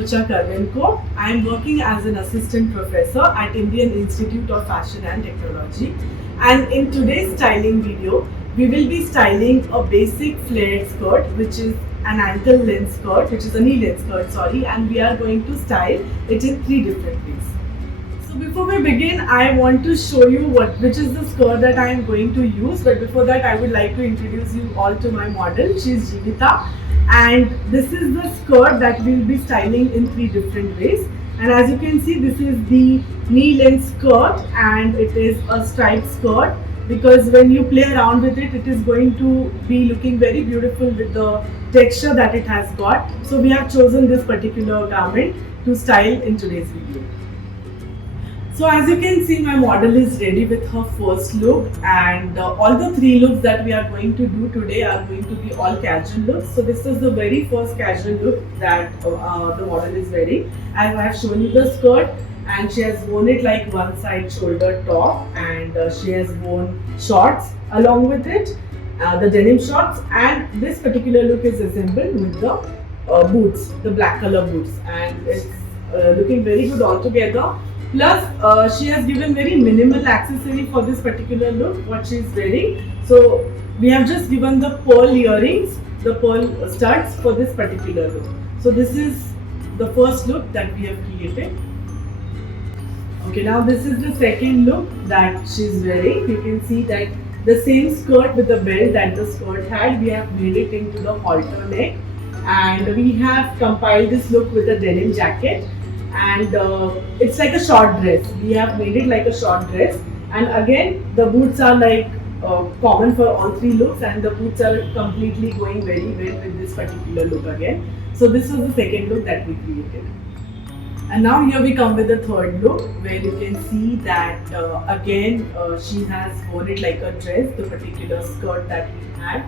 Rucha Karvinkop. I am working as an assistant professor at Indian Institute of Fashion and Technology. And in today's styling video, we will be styling a basic flared skirt, which is an ankle length skirt, which is a knee length skirt, sorry, and we are going to style it in 3 different ways. So before we begin, I want to show you which is the skirt that I am going to use. But before that, I would like to introduce you all to my model. She is Jeevita, and this is the skirt that we will be styling in 3 different ways. And as you can see, this is the knee length skirt, and it is a striped skirt because when you play around with it, it is going to be looking very beautiful with the texture that it has got. So we have chosen this particular garment to style in today's video. So as you can see, my model is ready with her first look, and all the 3 looks that we are going to do today are going to be all casual looks. So this is the very first casual look that the model is wearing. As I have shown you the skirt, and she has worn it like one side shoulder top, and she has worn shorts along with it, the denim shorts, and this particular look is assembled with the boots, the black color boots, and it's looking very good altogether. Plus, she has given very minimal accessory for this particular look, what she is wearing. So, we have just given the pearl earrings, the pearl studs for this particular look. So, this is the first look that we have created. Okay, now this is the second look that she is wearing. You can see that the same skirt with the belt that the skirt had, we have made it into the halter neck. And we have compiled this look with a denim jacket. And it's like a short dress. We have made it like a short dress, and again the boots are like common for all 3 looks, and the boots are completely going very well with this particular look again. So this was the second look that we created. And now here we come with the third look, where you can see that again she has worn it like a dress, the particular skirt that we had,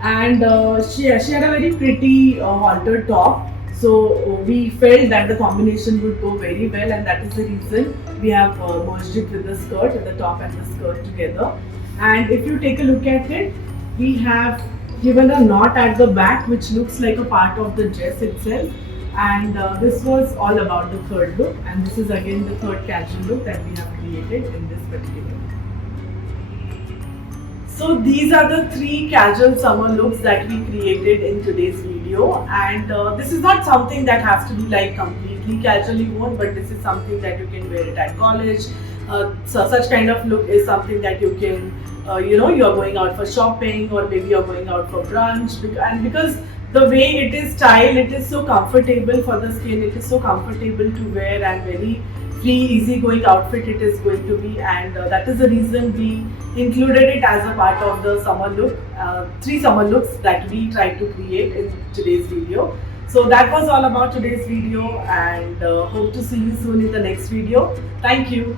and she had a very pretty halter top. So we felt that the combination would go very well, and that is the reason we have merged it with the skirt, the top and the skirt together. And if you take a look at it, we have given a knot at the back which looks like a part of the dress itself. And this was all about the third look, and this is again the third casual look that we have created in this particular look. So these are the 3 casual summer looks that we created in today's video, and this is not something that has to be like completely casually worn, but this is something that you can wear it at college. So such kind of look is something that you can, you're going out for shopping, or maybe you're going out for brunch, and because the way it is styled, it is so comfortable for the skin, it is so comfortable to wear, and very free, easy-going outfit it is going to be, and that is the reason we included it as a part of the summer look, 3 summer looks that we tried to create in today's video. So that was all about today's video, and hope to see you soon in the next video. Thank you.